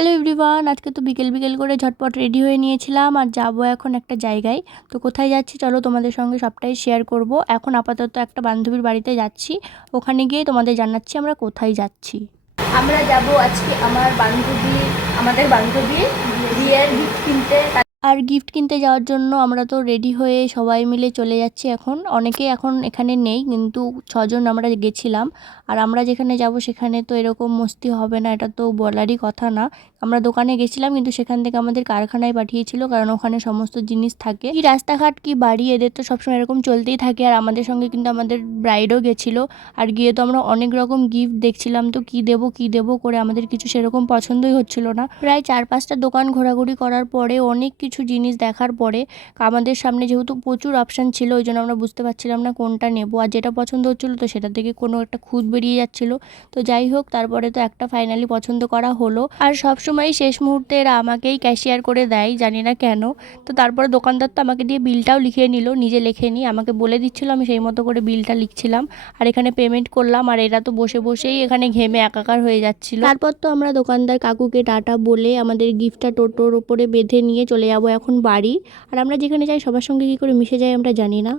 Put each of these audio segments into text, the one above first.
Hello everyone, আজকে তো বিকেল বিকেল করে ঝটপট রেডি হয়ে নিয়েছিলাম আর যাবো এখন একটা জায়গায়। তো কোথায় যাচ্ছি চলো তোমাদের সঙ্গে সবটাই শেয়ার করব। এখন আপাতত একটা বান্ধবীর বাড়িতে যাচ্ছি, ওখানে গিয়ে তোমাদের জানাচ্ছি আমরা কোথায় যাচ্ছি। আমরা যাব আজকে আমাদের বান্ধবীর বিয়ের গিফট কিনতে। আর গিফট কিনতে যাওয়ার জন্য আমরা তো রেডি হয়ে সবাই মিলে চলে যাচ্ছি। অনেকে এখন এখানে নেই, কিন্তু 6জন আমরা গেছিলাম। আর আমরা যেখানে যাব সেখানে তো এরকম মস্তি হবে না, এটা তো বলারই কথা না। আমরা দোকানে গেছিলাম, কিন্তু সেখান থেকে আমাদের কারখানায় পাঠিয়েছিল, কারণ ওখানে সমস্ত জিনিস থাকে। কি রাস্তাঘাট কি বাড়ি, এদের তো সবসময় এরকম চলতেই থাকে। আর আমাদের সঙ্গে কিন্তু আমাদের ব্রাইডও গেছিলো। আর গিয়ে তো আমরা অনেক রকম গিফট দেখছিলাম, তো কি দেবো করে আমাদের কিছু সেরকম পছন্দই হচ্ছিল না। প্রায় 4-5টা দোকান ঘোরাঘুরি করার পরে, অনেক কিছু জিনিস দেখার পরে আমাদের সামনে যেহেতু প্রচুর অপশান ছিল, ওই জন্য আমরা বুঝতে পারছিলাম না কোনটা নেব। আর যেটা পছন্দ হচ্ছিলো তো সেটা থেকে কোনো একটা খুঁত বেরিয়ে যাচ্ছিলো। তো যাই হোক, তারপরে তো একটা ফাইনালি পছন্দ করা হলো। আর সবসময় শেষ মুহূর্তে এরা আমাকেই ক্যাশিয়ার করে দেয়, জানি না কেন। তো তারপরে দোকানদার তো আমাকে দিয়ে বিলটাও লিখিয়ে নিল, নিজে লেখেনি, আমাকে বলে দিচ্ছিল, আমি সেই মতো করে বিলটা লিখছিলাম। আর এখানে পেমেন্ট করলাম, আর এরা তো বসে বসেই এখানে ঘেমে একাকার হয়ে যাচ্ছিল। তারপর তো আমরা দোকানদার কাকুকে টাটা বলে আমাদের গিফটটা টোটোর ওপরে বেঁধে নিয়ে চলে যাবো এখন বাড়ি। আর আমরা যেখানে যাই সবার সঙ্গে কি করে মিশে যাই আমরা জানি না।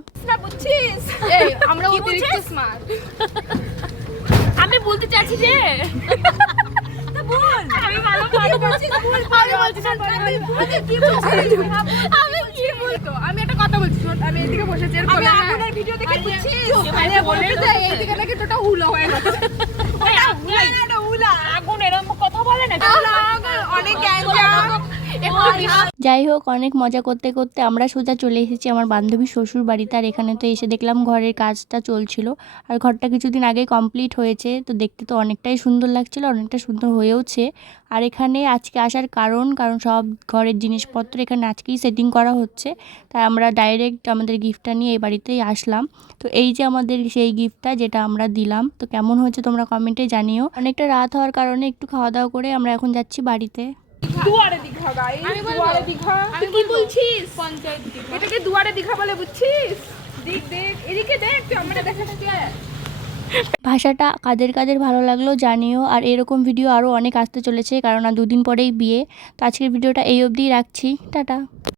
আমরা অতিরিক্ত স্মার্ট। আমি বলতে চাচ্ছি যে আমি ভালো বলছি না, আমি একটা কথা বলছি। আমি এদিকে বসেছি, আমি আপনার ভিডিও দেখে বুঝছি এইদিকে নাকি টোটা উলা হয়ে গেছে। আগুন এরকম কথা বলে না, অনেক যাই হোক, অনেক মজা করতে করতে আমরা সোজা চলে এসেছি আমার বান্ধবীর শ্বশুর বাড়িতে। আর এখানে তো এসে দেখলাম ঘরের কাজটা চলছিল, আর ঘরটা কিছুদিন আগে কমপ্লিট হয়েছে। তো দেখতে তো অনেকটাই সুন্দর লাগছিল, অনেকটা সুন্দর হয়েওছে। আর এখানে আজকে আসার কারণ সব ঘরের জিনিসপত্র এখানে আজকেই সেটিং করা হচ্ছে। তাই আমরা ডাইরেক্ট আমাদের গিফটটা নিয়ে এই বাড়িতেই আসলাম। তো এই যে আমাদের সেই গিফটটা যেটা আমরা দিলাম, তো কেমন হয়েছে তোমরা কমেন্টে জানিও। অনেকটা রাত হওয়ার কারণে একটু খাওয়া দাওয়া করে আমরা এখন যাচ্ছি বাড়িতে। দুয়ারে দীঘা গাইস, দুয়ারে দীঘা। আমি কি বলছিস? পঞ্চায়েত দীঘা, এটাকে দুয়ারে দীঘা বলে, বুঝছিস? দেখ এদিকে দেখ, তুই আমরা দেখা থাকে। ভাষাটা কাদের কাদের ভালো লাগলো জানিও। আর এরকম ভিডিও আরও অনেক আসতে চলেছে, কারণ আর 2 দিন পরেই বিয়ে। তো আজকের ভিডিওটা এই অবধিই রাখছি, টাটা।